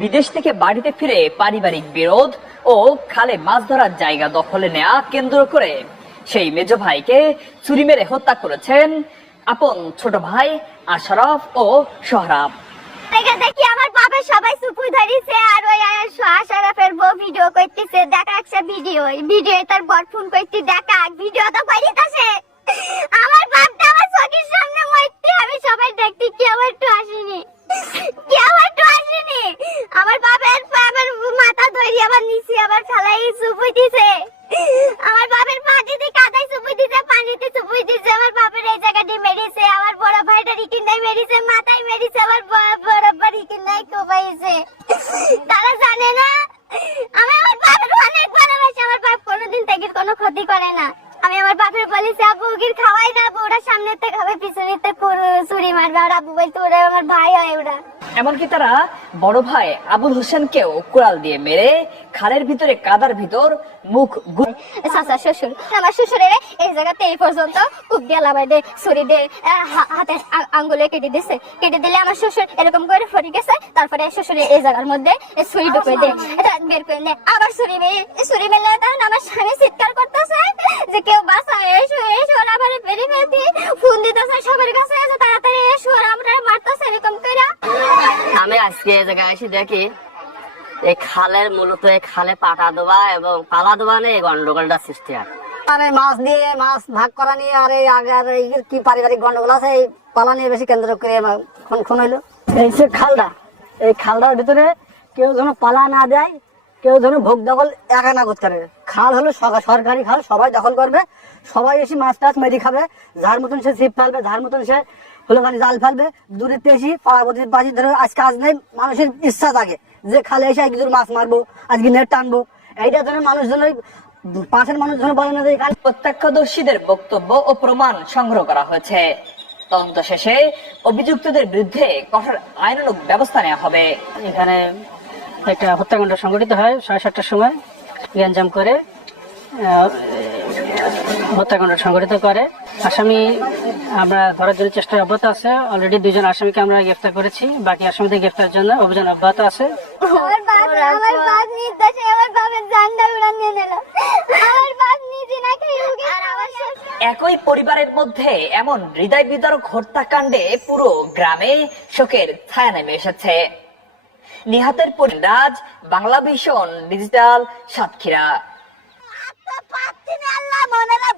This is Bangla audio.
বিদেশ থেকে বাড়িতে ফিরে পারিবারিক বিরোধ ও খালে মাছ ধরার জায়গা দখলে নেওয়া কেন্দ্র করে সেই মেজ ভাইকে ছুরি মেরে হত্যা করেছেন আপন ছোট ভাই আশরাফ ও সোহরাব। দেখি আমার বাবা সবাই সুপুই ধরিছে আর ওই আশরাফের বউ ভিডিও করতেছে। দেখা একটা ভিডিও তার বর ফোন করতে দেখা ভিডিও তো করিতাছে। আমার বাপটা আমার চোখের সামনে মরতে আমি সবাই দেখতে কেউ একটু আসেনি। আমার বাবার মাথা ধরি আবার নিচে আবার ফেলাই সুপুই দিছে। আমার বাবার মাটিতে কাদায় সুপুই দিছে, পানিতে সুপুই দিছে। আমার বাবার এই জায়গাটি মেরেছে, আমার বড় ভাইটা রিকিনাই মেরেছে, মাথায় মেরেছে, আমার বড় রিকিনাই কোবাইছে। তারা জানে না আমি আমার বাবার অনেক ভালোবাসি। আমার বাপ কোনোদিন থেকে কোনো ক্ষতি করে না। আমি আমার বাপের বলেছি আব্বু ওকে খাওয়াই না, ওরা সামনেতে খাবে পিছনেতে ছুরি মারবে। আর আব্বু বলতো ওরা আমার ভাই হয় ওরা। এমনকি তারা বড় ভাই আবুল হোসেনকেও কুড়াল দিয়ে মেরে খালের ভিতরে কাদার ভিতর মুখ শ্বশুর আমার শ্বশুরের এই জায়গাতে এই পর্যন্ত খুব দিয়ে লাভাই দে ছুরি দিয়ে হাতে আঙ্গুলে কেটে দিছে। কেটে দিলে আমার শ্বশুর এরকম করে ফরি গেছে। তারপরে শ্বশুরের এই জায়গার মধ্যে ছুরি ঢুকে দেয়, এটা বের করে নেয়। আবার ছুরি মেলে তখন আমার স্বামী চিৎকার করতেছে যে কেউ বাঁচা এসো এসো। আবার বেরি মেয়েদি ফোন দিতেছে সবার কাছে, তাড়াতাড়ি এসো আমরা মারতেছে এরকম করে। আমি আজকে এই জায়গায় এসে দেখি এই খালের মূলত এই খালে পাটা দেওয়া এবং পালা দেওয়া নিয়ে এই গন্ডগোলটা সৃষ্টি হয়। মাছ দিয়ে মাছ ভাগ করা নিয়ে আর এই আগে আর এই কি পারিবারিক গন্ডগোল আছে, এই পালা নিয়ে বেশি কেন্দ্র করে খুন হইলো। এই যে খালটা, এই খালটার ভিতরে কেউ যেন পালা না দেয়, কেউ যেন ভোগ দখল একা না করতে পারে। খাল হলো সরকারি খাল, সবাই দখল করবে, সবাই এসে মাছ টাছ মেরে খাবে। যার মতন সে ছিপ ফেলবে, যার মতন সে হলো মানে জাল ফেলবে। দূরে তেসি পাড়াপতির পাশে ধরে আজ কাজ নেই, মানুষের ইচ্ছা থাকে যে খালে এসে এক দূর মাছ মারবো, আজকে নেট টানবো। এইটার জন্য মানুষজন পাশের মানুষজন বলে না যে প্রত্যক্ষদর্শীদের বক্তব্য ও প্রমাণ সংগ্রহ করা হয়েছে। তদন্ত শেষে অভিযুক্তদের বিরুদ্ধে কঠোর আইনানুগ ব্যবস্থা নেওয়া হবে। এখানে একটা হত্যাকাণ্ড সংঘটিত হয় 7:30টার সময়। গ্যাঞ্জাম করে হত্যাকাণ্ড সংঘটিত করে। আসামি আমরা ধরার জন্য চেষ্টা অব্যাহত আছে। অলরেডি 2জন আসামিকে আমরা গ্রেফতার করেছি, বাকি আসামিদের গ্রেফতারের জন্য অভিযান অব্যাহত আছে। আমার বাপ নির্দোষে আমার বাপের জানটা উড়ান নিয়ে নিল। আমার বাপ নিজে না খেয়ে আর আমার একই পরিবারের মধ্যে এমন হৃদয় বিদারক হত্যাকাণ্ডে পুরো গ্রামে শোকের ছায়া নেমে এসেছে। নিহতের পরিবার বাংলা ভিশন ডিজিটাল সাতক্ষীরা। আল্লাহ মনে না